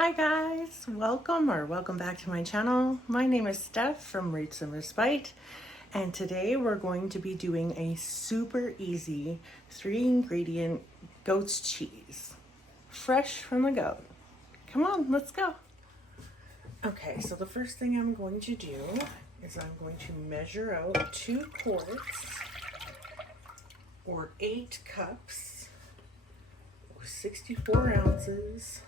Hi guys, welcome back to my channel. My name is Steph from Roots and Respite, and today we're going to be doing a super easy 3-ingredient goat's cheese, fresh from the goat. Come on, let's go. Okay, so the first thing I'm going to do is I'm going to measure out 2 quarts or 8 cups or 64 ounces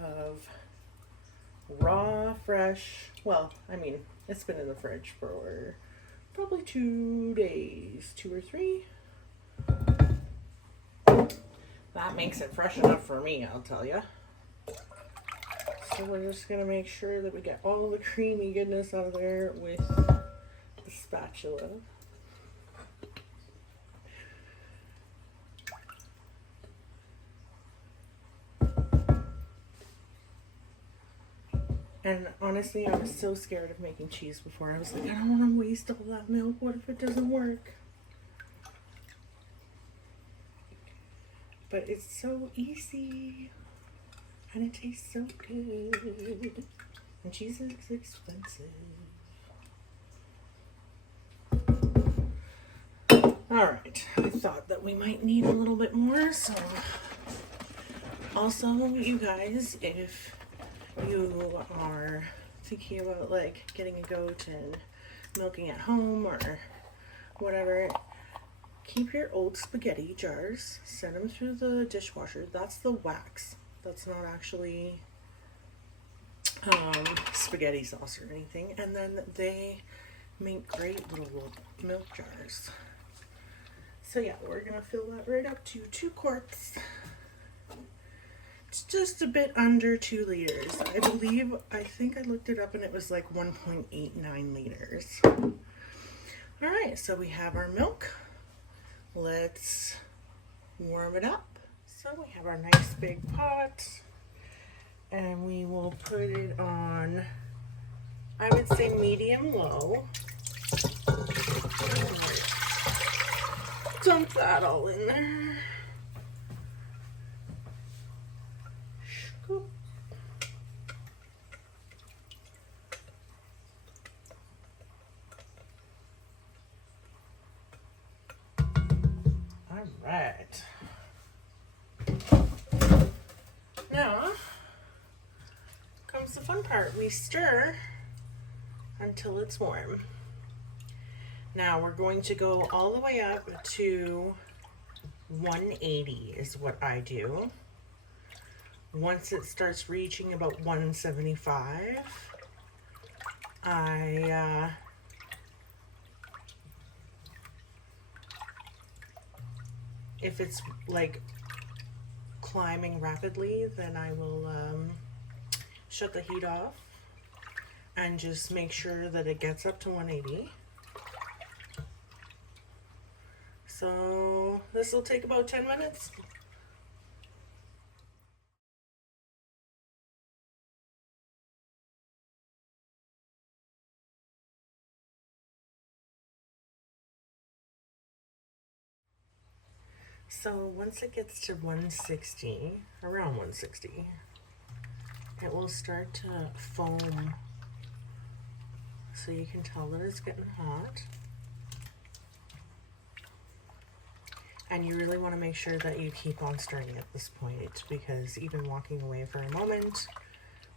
of raw, fresh, well, I mean, it's been in the fridge for probably 2 days, 2 or 3. That makes it fresh enough for me, I'll tell you. So we're just gonna make sure that we get all the creamy goodness out of there with the spatula. And honestly, I was so scared of making cheese before. I was like, I don't want to waste all that milk. What if it doesn't work? But it's so easy. And it tastes so good. And cheese is expensive. Alright, I thought that we might need a little bit more. So, also, you guys, if you are thinking about like getting a goat and milking at home or whatever, keep your old spaghetti jars, send them through the dishwasher. That's the wax. That's not actually spaghetti sauce or anything. And then they make great little milk jars. So yeah, we're gonna fill that right up to 2 quarts. It's just a bit under 2 liters. I think I looked it up and it was like 1.89 liters. All right, so we have our milk. Let's warm it up. So we have our nice big pot and we will put it on, I would say medium low. Dump that all in there. Scoop. All right. Now comes the fun part. We stir until it's warm. Now we're going to go all the way up to 180 is what I do. Once it starts reaching about 175, if it's like climbing rapidly, then I will shut the heat off and just make sure that it gets up to 180. So this will take about 10 minutes. So once it gets to 160, around 160, it will start to foam. So you can tell that it's getting hot. And you really want to make sure that you keep on stirring at this point, because even walking away for a moment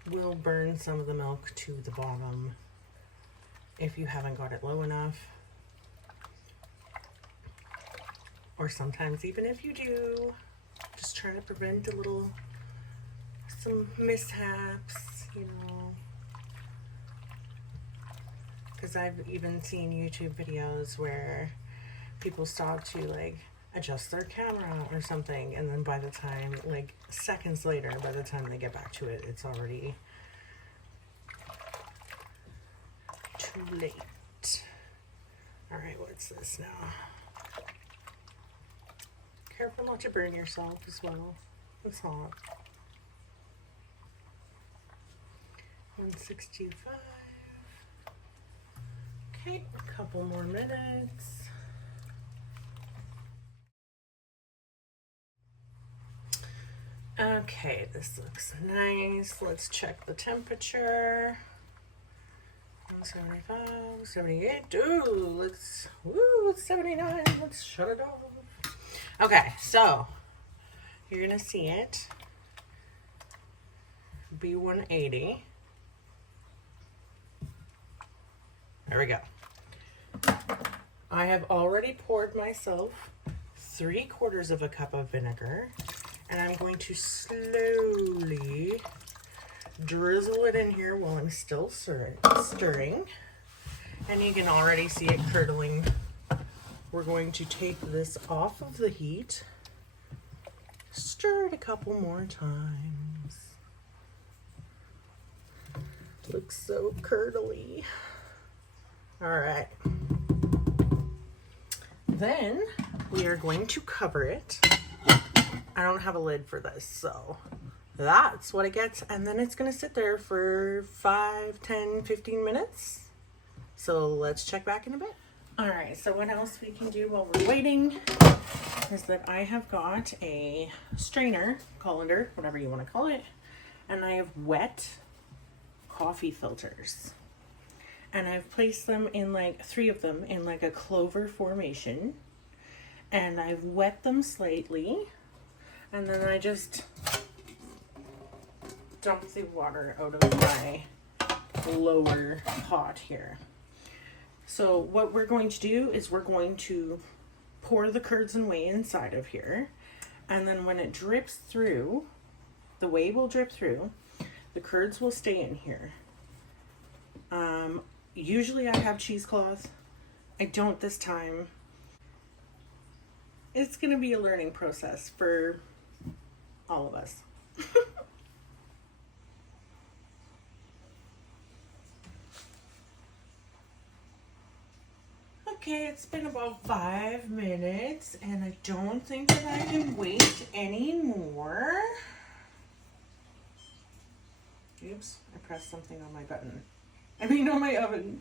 will burn some of the milk to the bottom if you haven't got it low enough. Or sometimes even if you do, just trying to prevent some mishaps, you know. Because I've even seen YouTube videos where people stop to like adjust their camera or something, and then by the time, like seconds later, by the time they get back to it, it's already too late. All right, what's this now? Careful not to burn yourself as well. It's hot. 165. Okay, a couple more minutes. Okay, this looks nice. Let's check the temperature. 175, 78. Ooh, it's 79. Let's shut it off. Okay, so you're gonna see it be 180. There we go. I have already poured myself 3/4 of a cup of vinegar, and I'm going to slowly drizzle it in here while I'm still stirring. And you can already see it curdling. We're going to take this off of the heat, stir it a couple more times. Looks so curdly. All right. Then we are going to cover it. I don't have a lid for this, so that's what it gets. And then it's gonna sit there for 5, 10, 15 minutes. So let's check back in a bit. All right, so what else we can do while we're waiting is that I have got a strainer, colander, whatever you want to call it, and I have wet coffee filters. And I've placed them in like 3 of them in like a clover formation. And I've wet them slightly. And then I just dump the water out of my lower pot here. So what we're going to do is we're going to pour the curds and whey inside of here. And then when it drips through, the whey will drip through, the curds will stay in here. Usually I have cheesecloth. I don't this time. It's gonna be a learning process for all of us. Okay, it's been about 5 minutes and I don't think that I can wait anymore. Oops, I pressed something on my button. On my oven.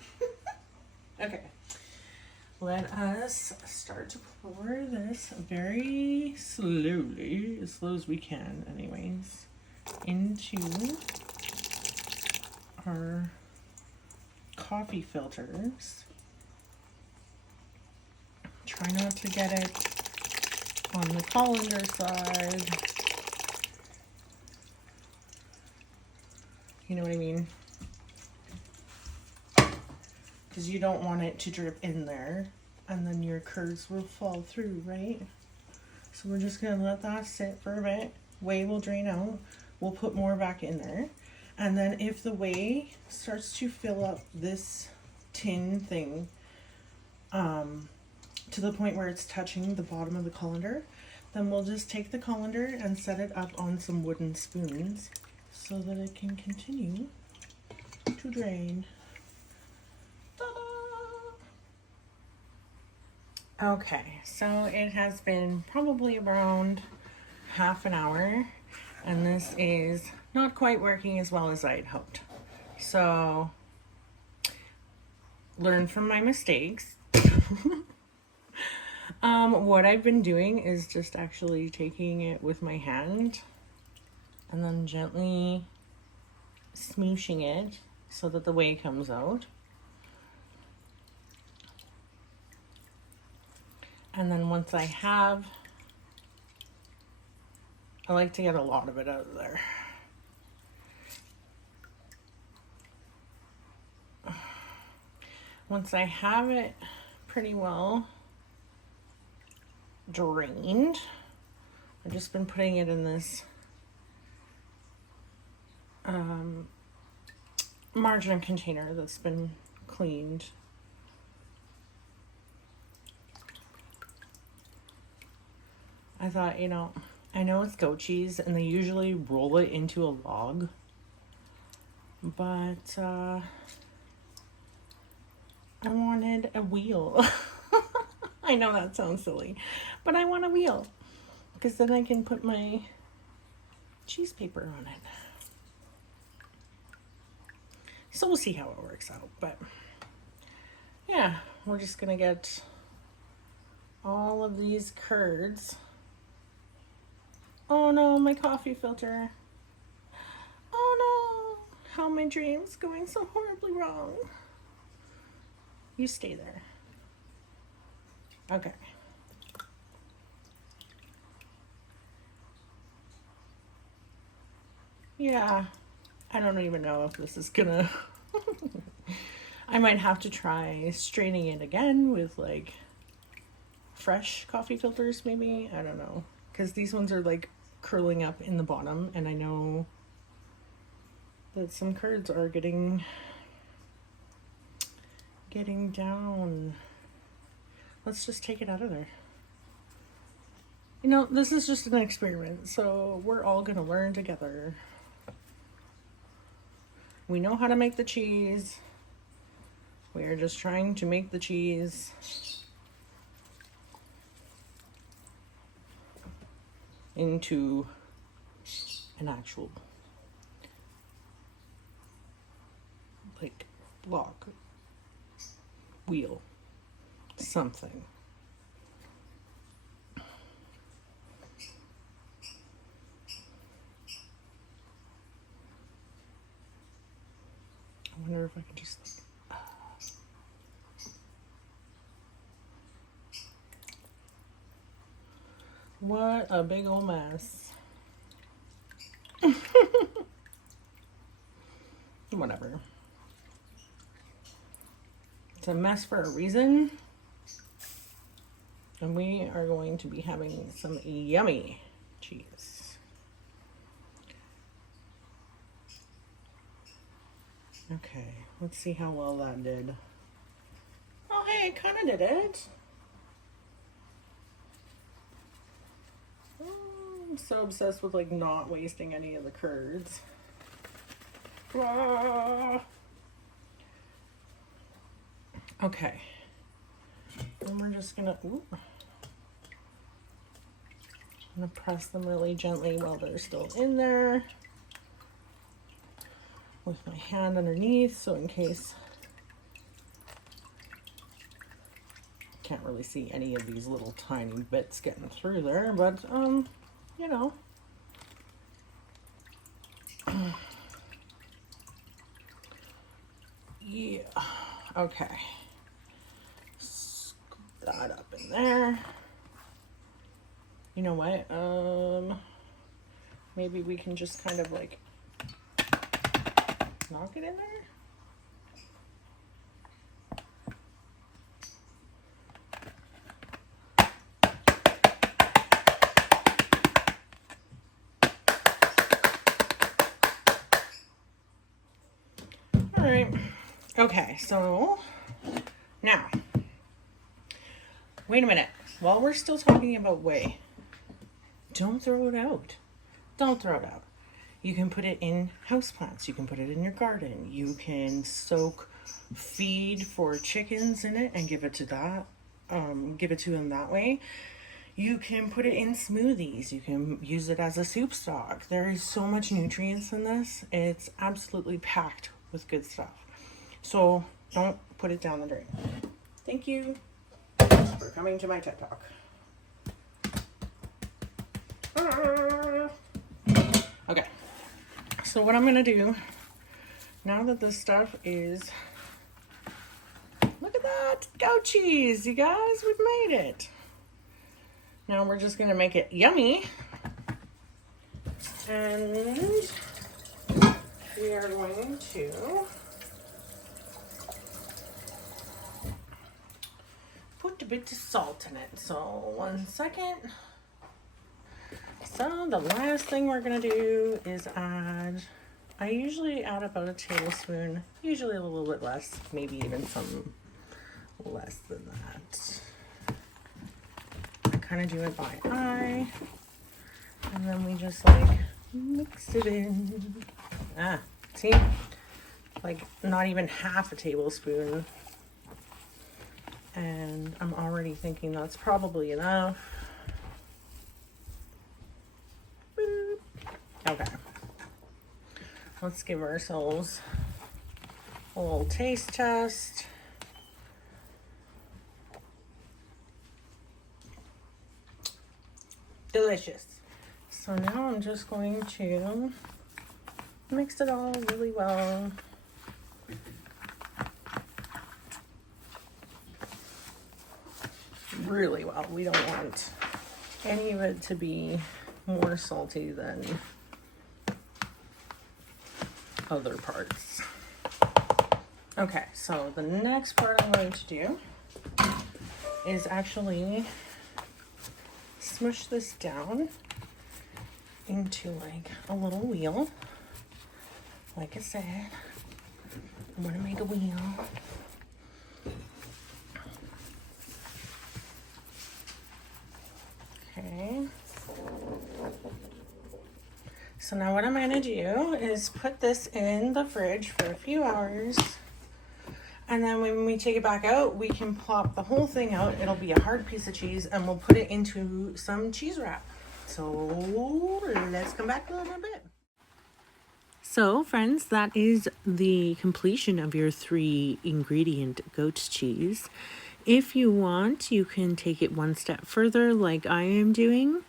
Okay. Let us start to pour this very slowly, as slow as we can anyways, into our coffee filters. Try not to get it on the colander side. You know what I mean? Because you don't want it to drip in there and then your curds will fall through, right? So we're just gonna let that sit for a bit. Whey will drain out. We'll put more back in there. And then if the whey starts to fill up this tin thing to the point where it's touching the bottom of the colander, then we'll just take the colander and set it up on some wooden spoons so that it can continue to drain. Okay, so it has been probably around half an hour and this is not quite working as well as I had hoped. So, learn from my mistakes. What I've been doing is just actually taking it with my hand and then gently smooshing it so that the whey comes out. And then once I have, I like to get a lot of it out of there. Once I have it pretty well drained, I've just been putting it in this margarine container that's been cleaned. I thought, I know it's goat cheese and they usually roll it into a log, but I wanted a wheel. I know that sounds silly, but I want a wheel because then I can put my cheese paper on it. So we'll see how it works out, but yeah, we're just gonna get all of these curds Oh no, my coffee filter. Oh no, how are my dreams going so horribly wrong? You stay there. Okay. Yeah, I don't even know if this is gonna... I might have to try straining it again with like fresh coffee filters maybe. I don't know. Because these ones are like curling up in the bottom, and I know that some curds are getting down. Let's just take it out of there. You know, this is just an experiment, so we're all gonna learn together. We know how to make the cheese. We are just trying to make the cheese into an actual like block, wheel, something. I wonder if I can just like, what a big old mess. Whatever. It's a mess for a reason. And we are going to be having some yummy cheese. Okay, let's see how well that did. Oh, hey, it kind of did it. I'm so obsessed with like not wasting any of the curds. Ah. Okay. And we're just gonna, I'm gonna press them really gently while they're still in there with my hand underneath, so in case can't really see any of these little tiny bits getting through there, but you know. Yeah, okay. Scoop that up in there. You know what? Maybe we can just kind of like knock it in there. All right. Okay, so now, wait a minute. While we're still talking about whey, don't throw it out. Don't throw it out. You can put it in houseplants. You can put it in your garden. You can soak feed for chickens in it and give it to that. Give it to them that way. You can put it in smoothies. You can use it as a soup stock. There is so much nutrients in this. It's absolutely packed with good stuff. So don't put it down the drain. Thank you for coming to my TED Talk. Okay, so what I'm gonna do now that this stuff is, look at that, goat cheese, you guys, we've made it. Now we're just gonna make it yummy, and we are going to put a bit of salt in it. So 1 second. So the last thing we're gonna do is add, I usually add about a tablespoon, usually a little bit less, maybe even some less than that. I kind of do it by eye, and then we just like mix it in. See, like not even half a tablespoon, and I'm already thinking that's probably enough. Okay, let's give ourselves a little taste test. Delicious. So now I'm just going to mix it all really well. Really well. We don't want any of it to be more salty than other parts. Okay, so the next part I'm going to do is actually smush this down into like a little wheel. Like I said, I'm gonna make a wheel. Okay. So now what I'm gonna do is put this in the fridge for a few hours. And then when we take it back out, we can plop the whole thing out. It'll be a hard piece of cheese and we'll put it into some cheese wrap. So let's come back in a little bit. So friends, that is the completion of your 3-ingredient goat's cheese. If you want, you can take it one step further like I am doing,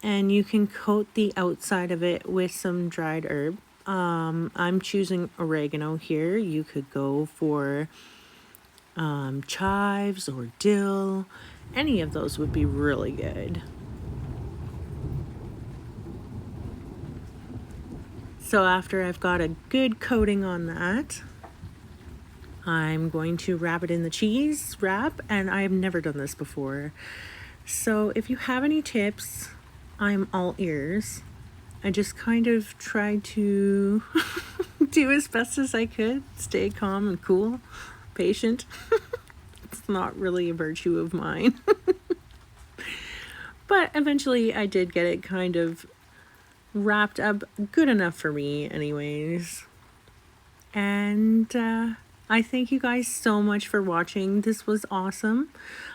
and you can coat the outside of it with some dried herb. I'm choosing oregano here. You could go for chives or dill. Any of those would be really good. So after I've got a good coating on that, I'm going to wrap it in the cheese wrap, and I've never done this before. So if you have any tips, I'm all ears. I just kind of tried to do as best as I could, stay calm and cool, patient. It's not really a virtue of mine. But eventually I did get it kind of wrapped up good enough for me anyways. And I thank you guys so much for watching. This was awesome.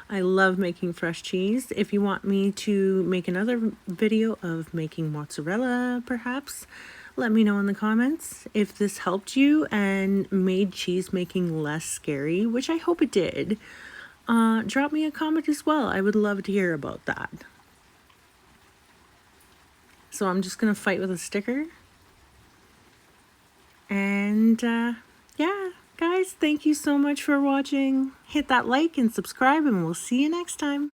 I love making fresh cheese. If you want me to make another video of making mozzarella, perhaps, let me know in the comments. If this helped you and made cheese making less scary, which I hope it did, drop me a comment as well. I would love to hear about that. So I'm just gonna fight with a sticker. And yeah, guys, thank you so much for watching. Hit that like and subscribe, and we'll see you next time.